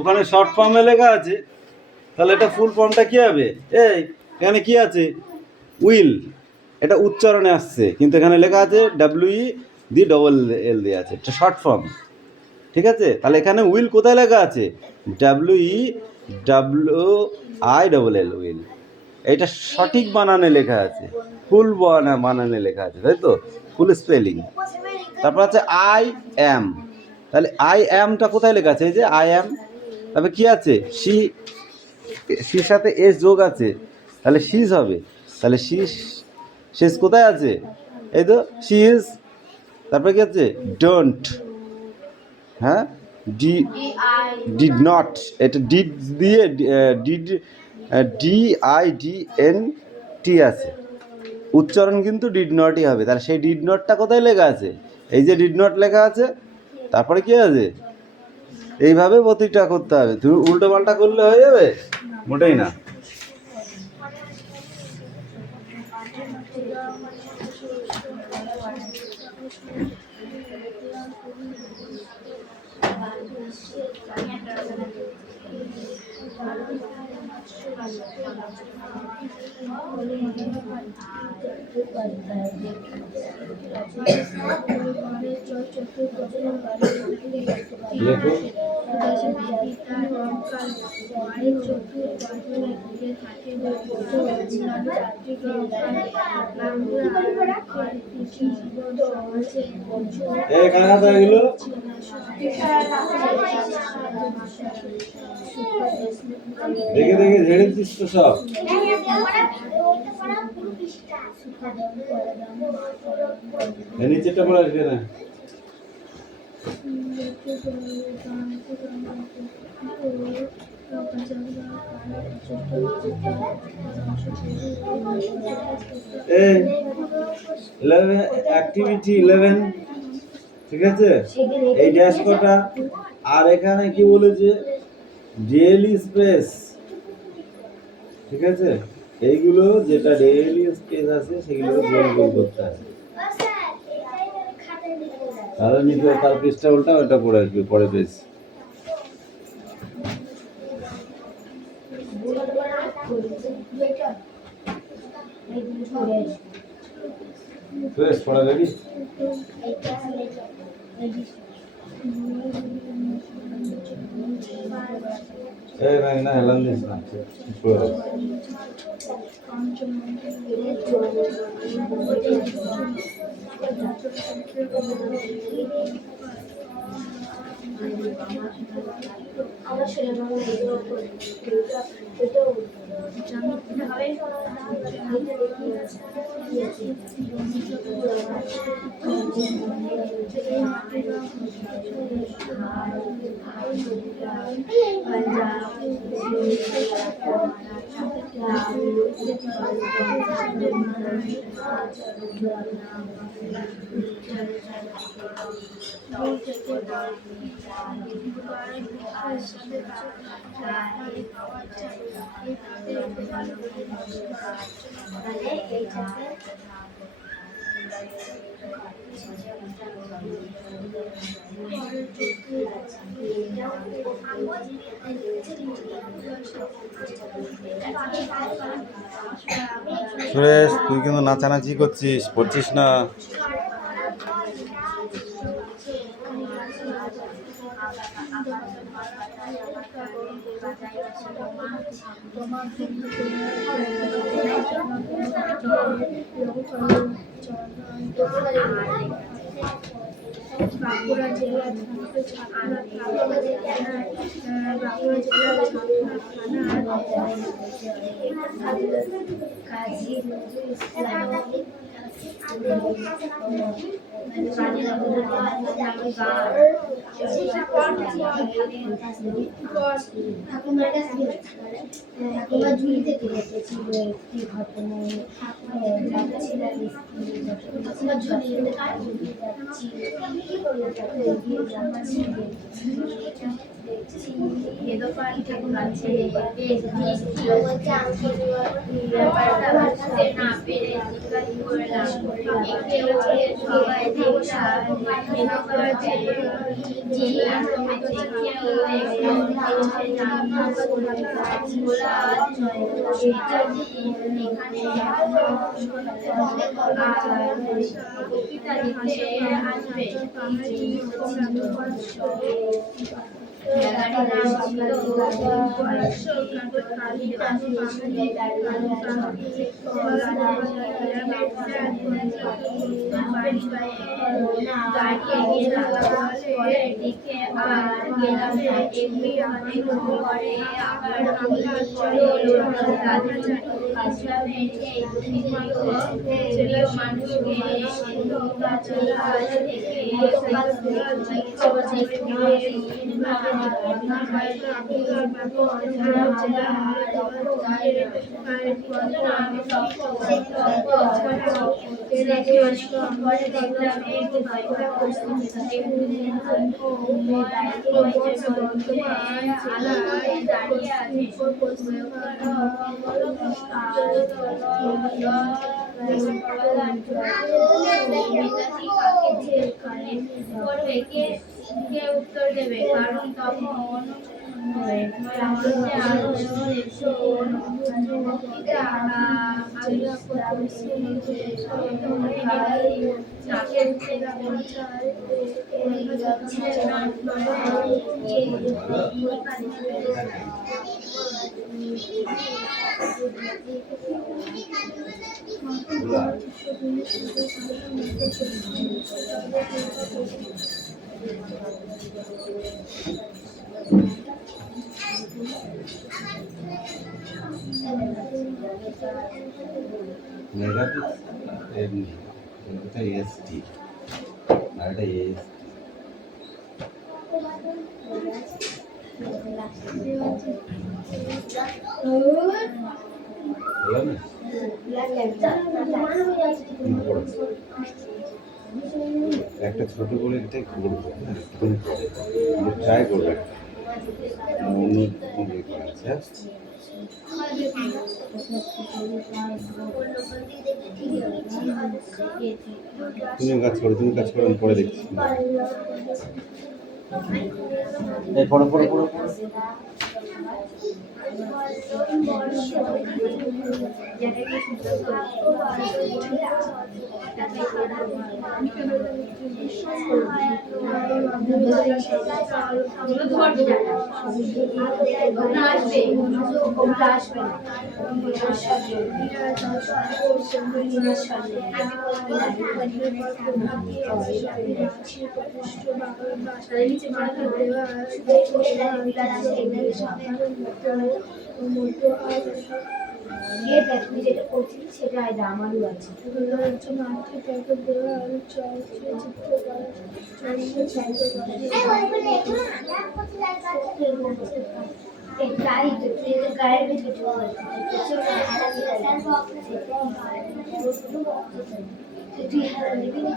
ওখানে শর্ট ফর্মে লেখা আছে, তাহলে এটা ফুল ফর্মটা কী হবে? এই এখানে কি আছে? উইল। এটা উচ্চারণে আসছে, কিন্তু এখানে লেখা আছে WE দিয়ে আছে, এটা শর্ট ফর্ম। ঠিক আছে, তাহলে এখানে উইল কোথায় লেখা আছে? WEWILL, will. এটা সঠিক বানানে লেখা আছে, ফুল বানানে লেখা আছে, তাই তো? ফুল স্পেলিং। তারপর আছে আই অ্যাম। তাহলে আই অ্যামটা কোথায় লেখা আছে? এই যে আই অ্যাম। তারপরে কি আছে? শির সাথে এস যোগ আছে, তাহলে শিজ হবে। তাহলে শিজ কোথায় আছে? এই তো শিজ। তারপরে কি আছে? ডোন্ট। হ্যাঁ, ডিড নট। এটা ডিড দিয়ে DIDNT আছে, উচ্চারণ কিন্তু ডিড নটই হবে। তাহলে সেই ডিড নটটা কোথায় লেখা আছে? এই যে ডিড নট লেখা আছে, তারপরে কি আছে? এইভাবে প্রতিটা করতে হবে। তুমি উল্টো পাল্টা করলে হয়ে যাবে? মোটেই না। লেখো। এগুলো দেখে দেখে ঝেড়ে দিস তো সব। নিচেটা পড়ে আসবে না। অ্যাক্টিভিটি 11, ঠিক আছে? এই ড্যাশ কটা, আর এখানে কি বলেছে? ডেইলি স্পেস, ঠিক আছে? এইগুলো যেটা ডেইলি স্পেস আছে সেগুলো গোল করতে হবে। তাহলে নিচে তার পৃষ্ঠা উল্টা ওটা পড়ে আসবে, পরে পেজ। পড়া রেডি? না হেলান দিস না। সুরেশ, তুই কিন্তু নাচানাচি করছিস, পড়ছিস না। বাঁকুড়া জেলার কাজী নজরুল ইসলাম ঠাকুমার ঝুলিতে ছিল একটি ঘটনায় ঠাকুমার ঝুলিয়ে যাচ্ছি ভেদপাত আছে ব্যাপারটা বুঝতে না পেরে জিজ্ঞাসা করলাম একে ওকে সবাই দেখলাম ভেদপাত যে আমি দেখেও দেখলাম ভোলা সেটা যে এখানে বক্তৃতা দিতে আসবে জায়গাটির নাম ছিল কে উত্তর দেবে কারণ তখন নেগেটিভ এমনি এটা এসটি আর এটা এস হলো না একটা ছোট করে এটাই করবো একটুখানি পরে ট্রাই করবো অন্য আছে তুমি কাজ করো আমি পরে দেখছি এই পড়ো যেটা করছিস সেটা আমারও আছে গায়ের ভিতরে তুই হারা দিবি না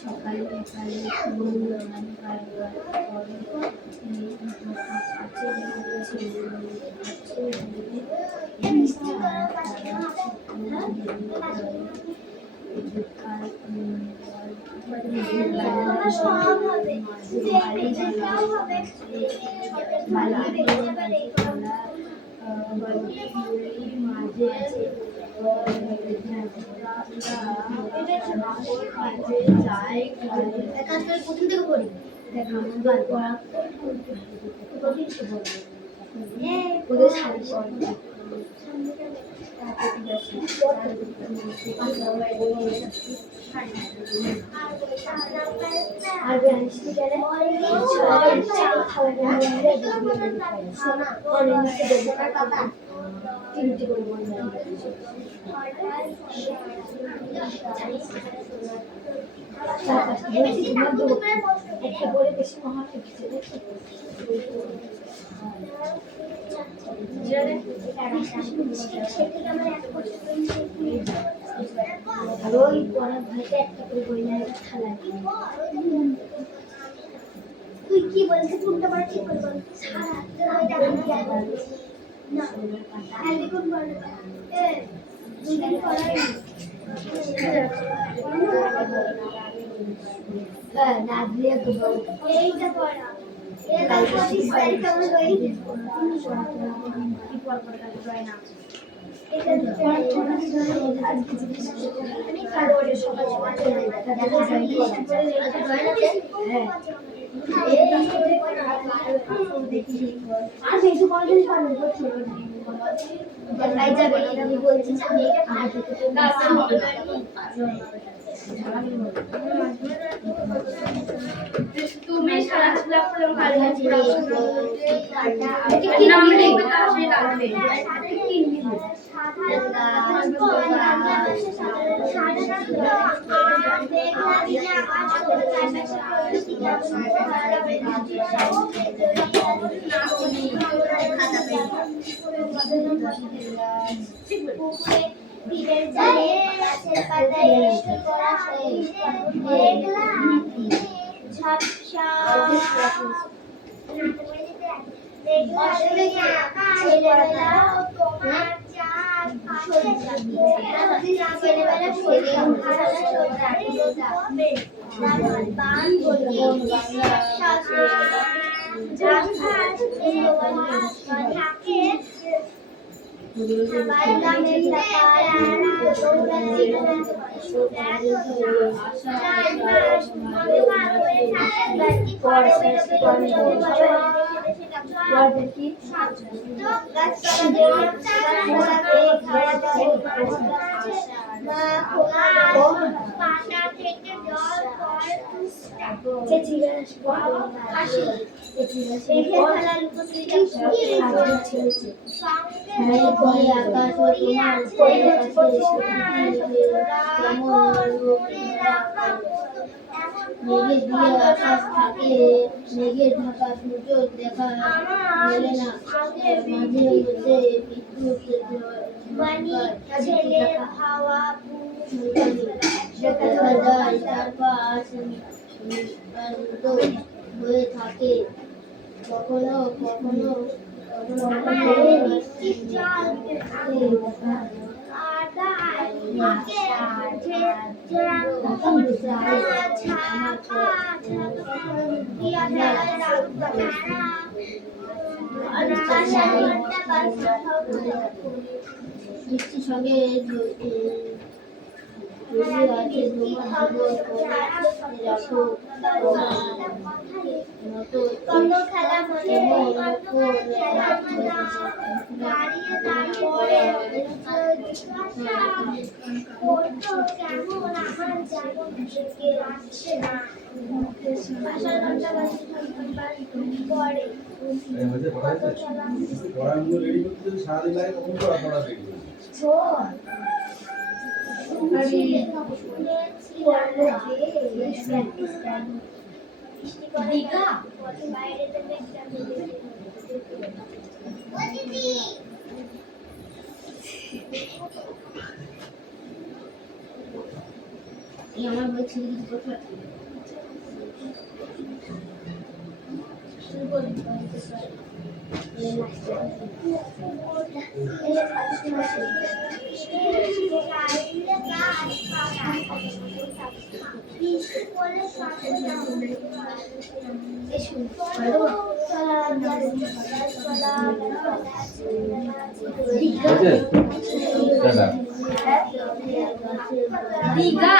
সকালে প্রথম থেকে করি দেখ ওদের শাড়ি আর জানিসনি কেন তিনটে করে বললাম একটা করে বেশি মহা লিখছে আর ওই পড়ার ভাইটা একটা করে বই না খালা তুই কি বলছিস কোনটা বড় ঠিক করে বল সারা ওইটা না খালি কোন বড় এ দুদিন পড়াই হ্যাঁ না দিয়ে তো বল এইটা পড়া এটা সঠিক সারি কেমন হই কি পড়া পড়া যায় না এটা আমি কারোরে সকাল সকাল দেখা যায় এটা হয় না হ্যাঁ আর কিছু কলেজ পারবে বলছি তাই যাবে আমি বলছি আমি এটা কাজ করতে তুমি সারা ক্লাস করে কাজ করতে নাম লিখবে তাহলে লাগবে মেঘের দিয়ে আকাশ থাকে মেঘের ঢাকা সূর্য দেখা মেলে না মাঝে মধ্যে বিদ্যুৎ দেখা যায় চারপাশ হয়ে থাকে কখনো কখনো বৃষ্টির সঙ্গে আছে পড়াগুলো রেডি করতে যদি সারাদিন লাগে তখন তো পড়া রেডি হবে আমার বই ছেড়ে কিছু কথা দীঘা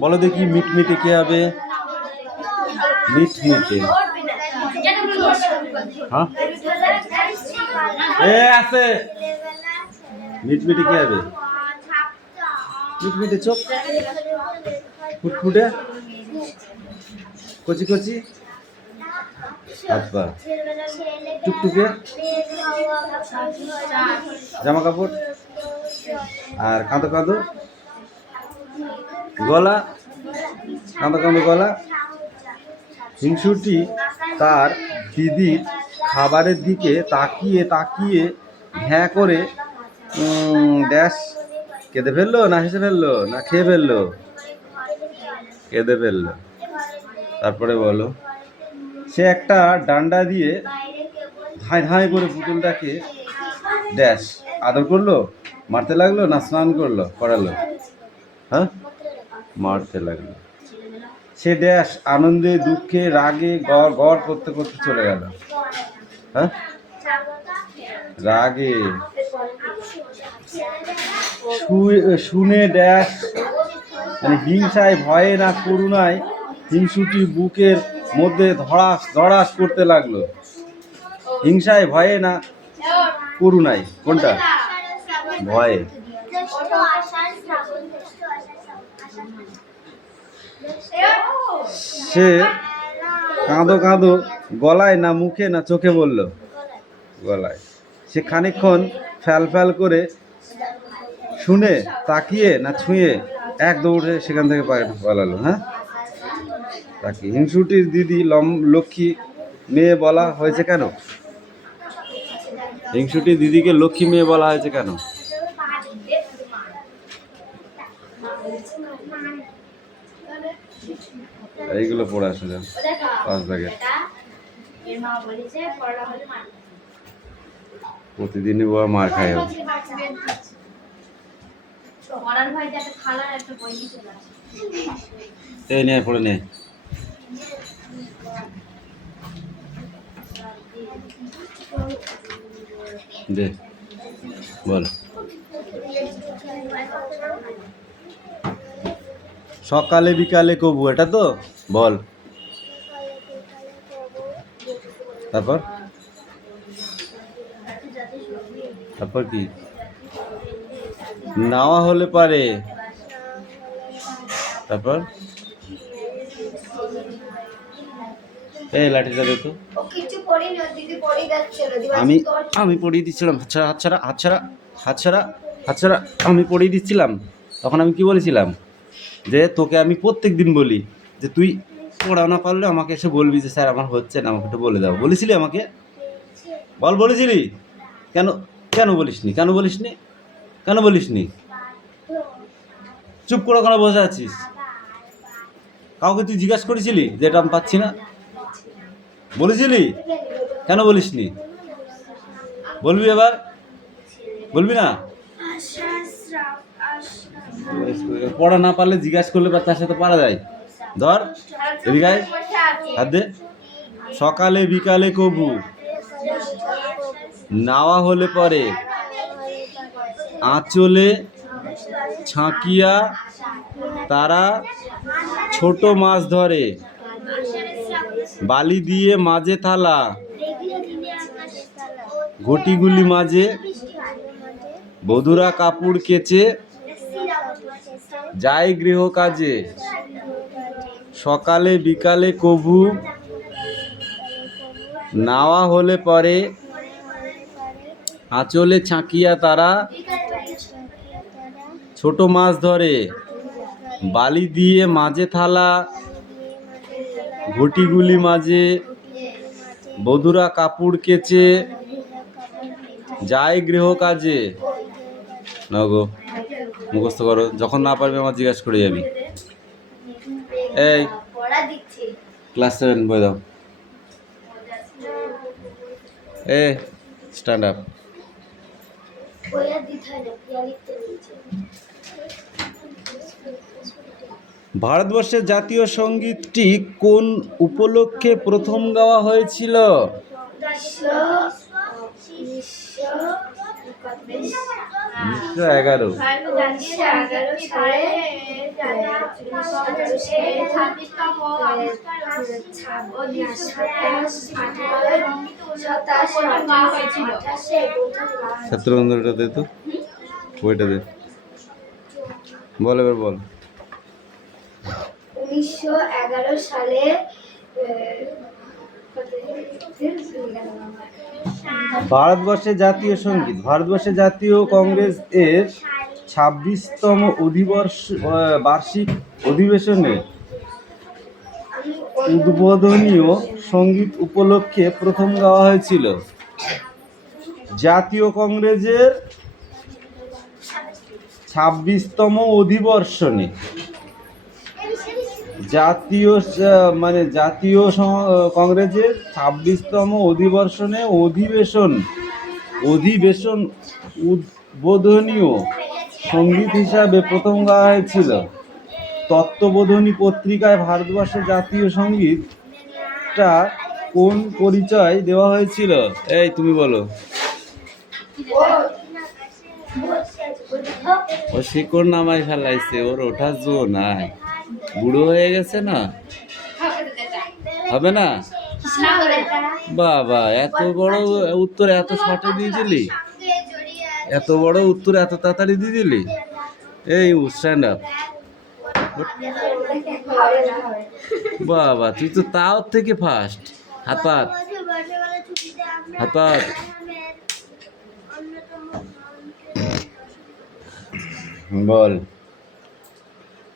বলো দেখি মিটমিটে কে হবে মিটমিটে যেটা হ্যাঁ এ আছে মিটমিটি কে হবে মিটমিটি চোখ ফুটফুটে কচি কচি হাত পা টুকটুকে জামা কাপড় আর কাঁদো কাঁদো গলা কাঁদো কাঁদো গলা। হিংসুটি তার দিদির খাবারের দিকে তাকিয়ে তাকিয়ে হ্যাঁ করে ড্যাশ কেঁদে ফেললো না হেসে ফেললো না খেয়ে ফেললো? কেঁদে ফেললো। তারপরে বলো, সে একটা ডান্ডা দিয়ে ধাঁই ধাঁই করে পুতুলটাকে ড্যাশ আদর করলো, মারতে লাগলো না স্নান করালো? হ্যাঁ, মারতে লাগলো। সে ড্যাশ আনন্দে দুঃখে রাগে গড় করতে করতে চলে গেল। হ্যাঁ, রাগে শুনে ড্যাশ মানে হিংসায় ভয়ে না করুণায় হিংসুটি বুকের মধ্যে ধড়াস ধড়াস করতে লাগলো। হিংসায় ভয়ে না করুণায়, কোনটা? ভয়ে। সে কাঁদো কাঁদো গলায় না মুখে না চোখে বলল? গলায়। সে খানিকক্ষণ ফ্যাল ফ্যাল করে শুনে তাকিয়ে না ছুঁয়ে এক দৌড়ে সেখান থেকে পালালো। হ্যাঁ, তাকিয়ে। হিংসুটির দিদি লক্ষ্মী মেয়ে বলা হয়েছে কেন? হিংসুটির দিদিকে লক্ষ্মী মেয়ে বলা হয়েছে কেন? এইগুলো পড়ে আসে যান 5 দাগে। প্রতিদিনই বাবা মার খায়। এই নিয়ে পড়ে নে। দে বল। সকালে বিকালে কবু, এটা তো বল। তারপর তারপর কি? নাওয়া হলে পারে। তারপর এই লাঠিটা দে তো। আমি পড়িয়ে দিচ্ছিলাম। হাতছাড়া আমি পড়িয়ে দিচ্ছিলাম। তখন আমি কি বলেছিলাম? যে তোকে আমি প্রত্যেক দিন বলি যে তুই পড়া না পারলে আমাকে এসে বলবি যে স্যার আমার হচ্ছে না, আমাকে একটু বলে দাও। বলেছিলি আমাকে? বল, বলেছিলি? কেন কেন বলিসনি? কেন বলিসনি? কেন বলিসনি? চুপ করে ওখানে বসে আছিস। কাউকে তুই জিজ্ঞাসা করেছিলি যে এটা আমি পাচ্ছি না? বলেছিলি? কেন বলিসনি? বলবি এবার? বলবি না? পড়া না পারলে জিজ্ঞাসা করলে তার সাথে পারা যায়। ধর এদিকে হাত দে। সকালে বিকালে কবু, নাওয়া হলে পরে, আঁচলে ছাঁকিয়া তারা ছোট মাছ ধরে, বালি দিয়ে মাঝে থালা, ঘটিগুলি মাঝে, বধুরা কাপড় কেচে যায় গৃহ কাজে। সকালে বিকালে কবু, নাওয়া হলে পরে, আঁচলে ছাঁকিয়া তারা ছোট মাছ ধরে, বালি দিয়ে মাঝে থালা, ঘটিগুলি মাঝে, বধুরা কাপড় কেচে যায় গৃহ কাজে। নগো মুখস্থ করো, যখন না পারবে আমার জিজ্ঞাসা করে যাবি। এই ক্লাস 7 বই দাও। এ স্ট্যান্ড আপ। ভারতবর্ষের জাতীয় সঙ্গীতটি কোন উপলক্ষে প্রথম গাওয়া হয়েছিল? 1911 ছাত্র আন্দোলনটা দে তো, বইটা দে, বল এবার বল। 1911 সালে ভারতবর্ষের জাতীয় সঙ্গীত। ভারতবর্ষের জাতীয় কংগ্রেস এর 26তম বার্ষিক অধিবেশনে উদ্বোধনীয় সঙ্গীত উপলক্ষে প্রথম গাওয়া হয়েছিল। জাতীয় কংগ্রেসের 26তম অধিবেশনে জাতীয় কংগ্রেসের 26তম অধিবেশন উদ্বোধনীয় সঙ্গীত হিসাবে প্রথম গাওয়া হয়েছিল। তত্ত্ববোধিনী পত্রিকায় ভারতবর্ষের জাতীয় সঙ্গীতটা কোন পরিচয় দেওয়া হয়েছিল? এই তুমি বলো। ও শিকড় নামাই ফেলাইছে, ওর ওঠা জো নাই, বুড়ো হয়ে গেছে না, হবে না। বাবা, এত বড় উত্তর এত শর্টে দিয়ে দিলি, এত বড় উত্তর এত তাড়াতাড়ি দিয়ে দিলি। এই স্ট্যান্ড আপ। বাবা, তুই তো তাও থেকে ফার্স্ট। হাত পাত, হাত পাত। বল।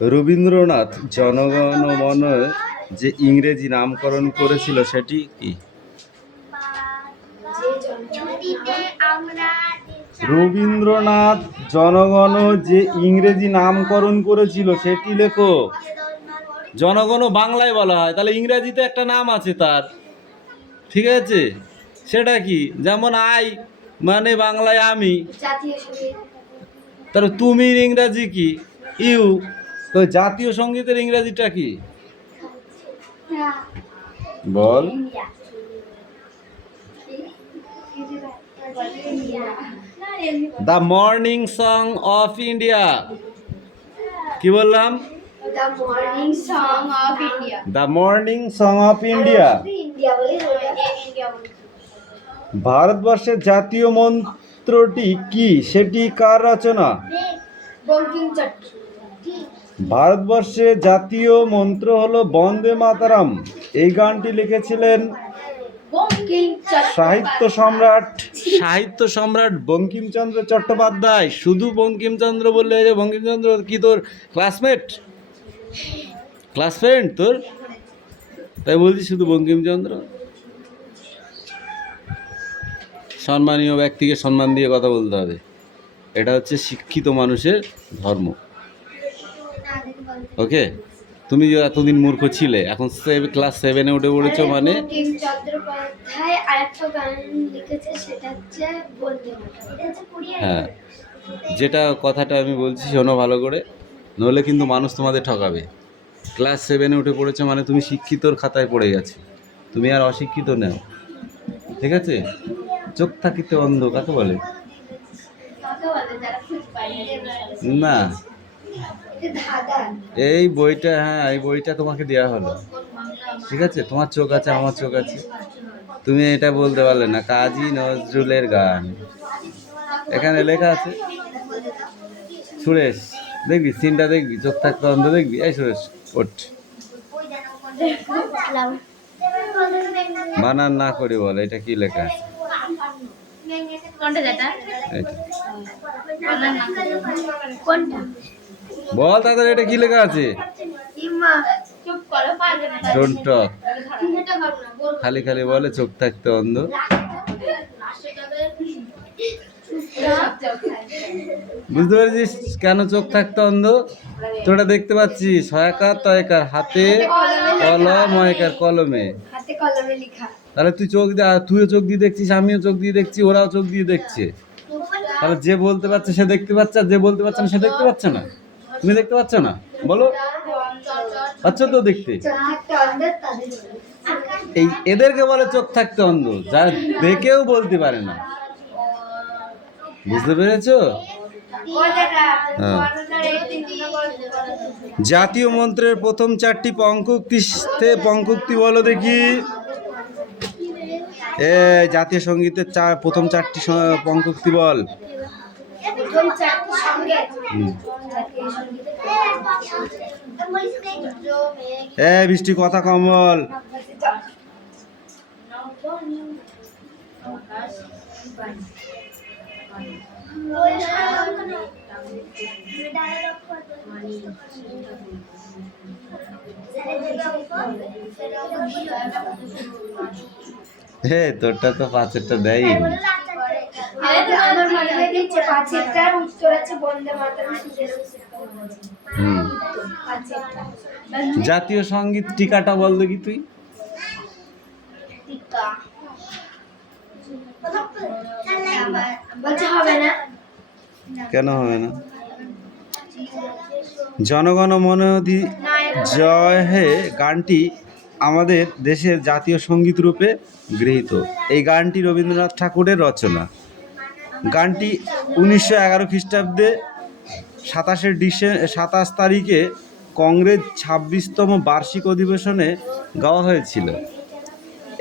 রবীন্দ্রনাথ জনগণ মন যে ইংরেজি নামকরণ করেছিল সেটি কি? রবীন্দ্রনাথ জনগণ যে ইংরেজি নামকরণ করেছিল সেটি লেখো। জনগণ বাংলায় বলা হয়, তাহলে ইংরেজিতে একটা নাম আছে তার, ঠিক আছে? সেটা কি? যেমন আই মানে বাংলায় আমি, তাহলে তুমির ইংরাজি কি? ইউ। তো জাতীয় সঙ্গীতের ইংরেজিটা কি? বল। The morning song of India. কি বললাম? The morning song of India. ভারতবর্ষের জাতীয় মন্ত্রটি কি? সেটি কার রচনা? ভারতবর্ষের জাতীয় মন্ত্র হলো বন্দে মাতরম। এই গানটি লিখেছিলেন সাহিত্য সম্রাট বঙ্কিমচন্দ্র চট্টোপাধ্যায়। শুধু বঙ্কিমচন্দ্র বললে যে বঙ্কিমচন্দ্র কি তোর ক্লাসমেট, ক্লাস ফ্রেন্ড তোর? তাই বলছি শুধু বঙ্কিমচন্দ্র। সম্মানীয় ব্যক্তিকে সম্মান দিয়ে কথা বলতে হবে, এটা হচ্ছে শিক্ষিত মানুষের ধর্ম। ওকে, তুমি যে এতদিন মূর্খ ছিলে, এখন ক্লাস 7-এ উঠে পড়েছো মানে। চট্টোপাধ্যায় আরেকটা গান লিখেছে, সেটা হচ্ছে বন্দে মাতরম। হ্যাঁ, যেটা কথাটা আমি বলছি শোনো ভালো করে, নইলে কিন্তু মানুষ তোমাদের ঠকাবে। ক্লাস 7-এ উঠে পড়েছো মানে তুমি শিক্ষিতর খাতায় পড়ে গেছো, তুমি আর অশিক্ষিত নেও, ঠিক আছে? চোখ থাকিতে অন্ধ কাকে বলে? না, এই বইটা, হ্যাঁ এই বইটা তোমাকে দেওয়া হলো, ঠিক আছে? তোমার চোখ আছে, আমার চোখ আছে, তুমি এটা বলতে পারলে না। কাজী নজরুলের গান এখানে লেখা আছে। সুরেশ দেখবি সিনটা, দেখবি চোখ থাকতে অন্ধ, দেখবি। এই সুরেশ ওঠ, বানান না করে বল এটা কি লেখা আছে। বল তাদের এটা কি লেখা আছে? ডোন্ট টক, খালি খালি বলে চোখ থাকতে অন্ধ। বুঝতে পেরেছিস কেন চোখ থাকতে অন্ধ? তোরা দেখতে পাচ্ছিস হয়কার তয়কার, হাতে কলম, ময়কার কলমে, তাহলে তুই চোখ দিয়ে, তুইও চোখ দিয়ে দেখছিস, আমিও চোখ দিয়ে দেখছি, ওরাও চোখ দিয়ে দেখছে। তাহলে যে বলতে পারছে সে দেখতে পাচ্ছে, আর যে বলতে পারছে না সে দেখতে পাচ্ছে না। তুমি দেখতে পাচ্ছ না? বলো, পাচ্ছ তো দেখতে? এই এদেরকে বলে চোখ থাকতে অন্ধ, যারা দেখেও বলতে পারে না। বুঝতে পেরেছো? হ্যাঁ। জাতীয় মন্ত্রের প্রথম 4টি পঙ্ক্তি বলো দেখি। জাতীয় সঙ্গীতের প্রথম 4টি পঙ্ক্তি বল। হুম। বৃষ্টি কথা কম বল। তোরটা তো 5-এরটা দেয়। জাতীয় সঙ্গীত টিকাটা বল দেখি তুই। কেন হবে না? জনগণ মন অধি জয় হে গানটি আমাদের দেশের জাতীয় সঙ্গীত রূপে গৃহীত। এই গানটি রবীন্দ্রনাথ ঠাকুরের রচনা। গানটি 1911 খ্রিস্টাব্দে 27 তারিখে কংগ্রেস 26তম বার্ষিক অধিবেশনে গাওয়া হয়েছিল।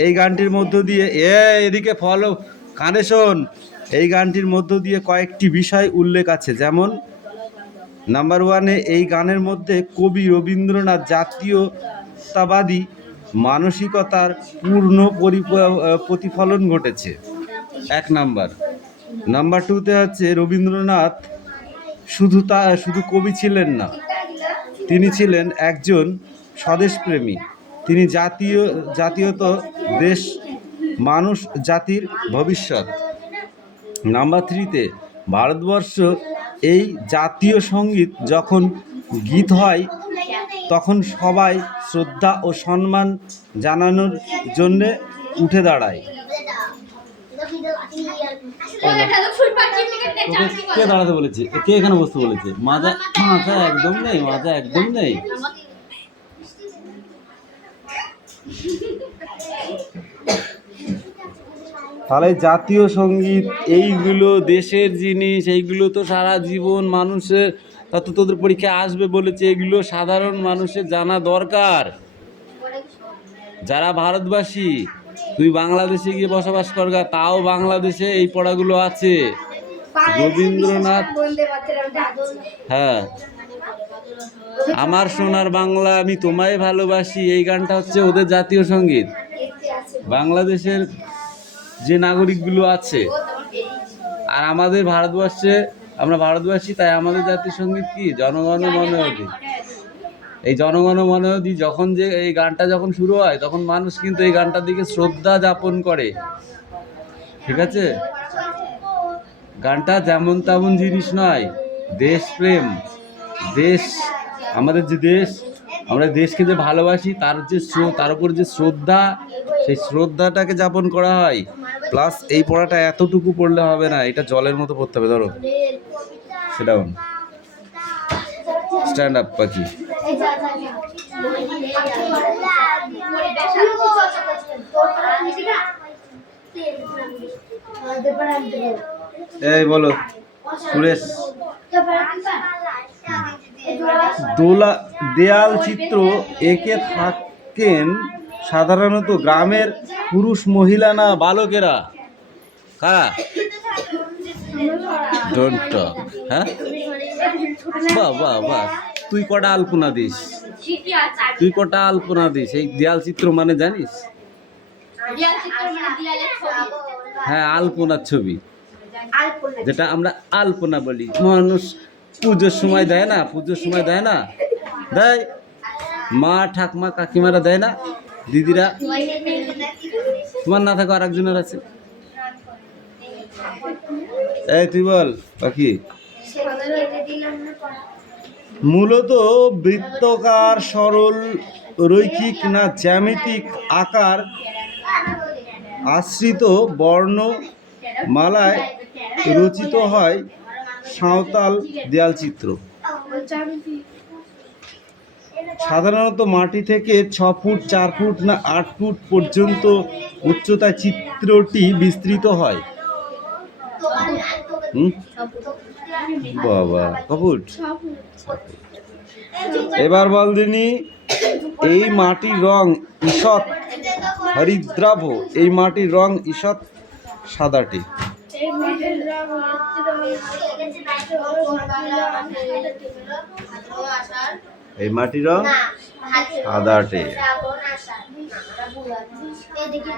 এই গানটির মধ্য দিয়ে এদিকে ফলো কানে শোন। এই গানটির মধ্য দিয়ে কয়েকটি বিষয় উল্লেখ আছে, যেমন নাম্বার 1-এ এই গানের মধ্যে কবি রবীন্দ্রনাথ জাতীয়তাবাদী মানসিকতার পূর্ণ প্রতিফলন ঘটেছে, 1 নাম্বার। নাম্বার 2-তে হচ্ছে রবীন্দ্রনাথ শুধু কবি ছিলেন না, তিনি ছিলেন একজন স্বদেশপ্রেমী। তিনি জাতীয়ত দেশ মানুষ জাতির ভবিষ্যৎ। নাম্বার 3-তে ভারতবর্ষ এই জাতীয় সঙ্গীত যখন গীত হয় তখন সবাই শ্রদ্ধা ও সম্মান জানানোর জন্য উঠে দাঁড়ায়। কে দাঁড়াতে বলেছে? কে এখানে বসতে বলেছে? মাজা একদম নেই, মাজা একদম নেই। তাহলে জাতীয় সঙ্গীত এইগুলো দেশের জিনিস, এইগুলো তো সারা জীবন মানুষের, তত তোদের পরীক্ষায় আসবে বলেছে, এগুলো সাধারণ মানুষের জানা দরকার। যারা ভারতবাসী, তুই বাংলাদেশে গিয়ে বসবাস করগা, তাও বাংলাদেশে এই পড়াগুলো আছে। রবীন্দ্রনাথ, হ্যাঁ, আমার সোনার বাংলা আমি তোমায় ভালোবাসি, এই গানটা হচ্ছে ওদের জাতীয় সঙ্গীত। বাংলাদেশের যে নাগরিকগুলো আছে, আর আমাদের ভারতবর্ষে, আমরা ভারতবাসী, তাই আমাদের জাতীয় সঙ্গীত কি? জনগণ মন অধি। এই জনগণ মন অধি যখন যে এই গানটা যখন শুরু হয়, তখন মানুষ কিন্তু এই গানটার দিকে শ্রদ্ধা যাপন করে, ঠিক আছে? গানটা যেমন তেমন জিনিস নয়, দেশপ্রেম, দেশ, আমাদের যে দেশ, আমরা দেশকে যে ভালোবাসি, তার উপর যে শ্রদ্ধা, সেই শ্রদ্ধাটাকে যাপন করা হয়। প্লাস এই পড়াটা এতটুকু পড়লে হবে না, এটা জলের মতো পড়তে হবে। ধরো, সেটাও স্ট্যান্ড আপ পাখি। এই বলো সুরেশ। দেয়াল চিত্র এঁকে থাকেন সাধারণত গ্রামের পুরুষ, মহিলা না বালকেরা? কারা? Don't talk. হ্যাঁ, বাহ বাহ বাহ, তুই কটা আলপনা দিস? তুই কটা আলপনা দিস? এই দেয়াল চিত্র মানে জানিস? হ্যাঁ, আলপনার ছবি, যেটা আমরা আলপনা বলি। মানুষ পুজোর সময় দেয় না? পুজোর সময় দেয় না? দেয়, মা, ঠাকমা, কাকিমারা দেয় না? দিদিরা? তোমার না থাকো আর একজনের আছে। এই তুই বল বাকি। মূলত বৃত্তাকার, সরল, রৈখিক না জ্যামিতিক আকার আশ্রিত বর্ণমালায় রচিত হয় সাঁওতাল দেয়ালচিত্র। সাধারণত মাটি থেকে 6 ফুট, 4 ফুট না 8 ফুট পর্যন্ত উচ্চতায় চিত্রটি বিস্তৃত হয়। হুম বাবা কপুট। এবার বল দিনি, এই মাটির রং ঈষৎ হরিদ্রাভ, এই মাটির রং ঈষৎ সাদাটে। এই মাটির রং এই মাটির রং সাদাটে। এদিকে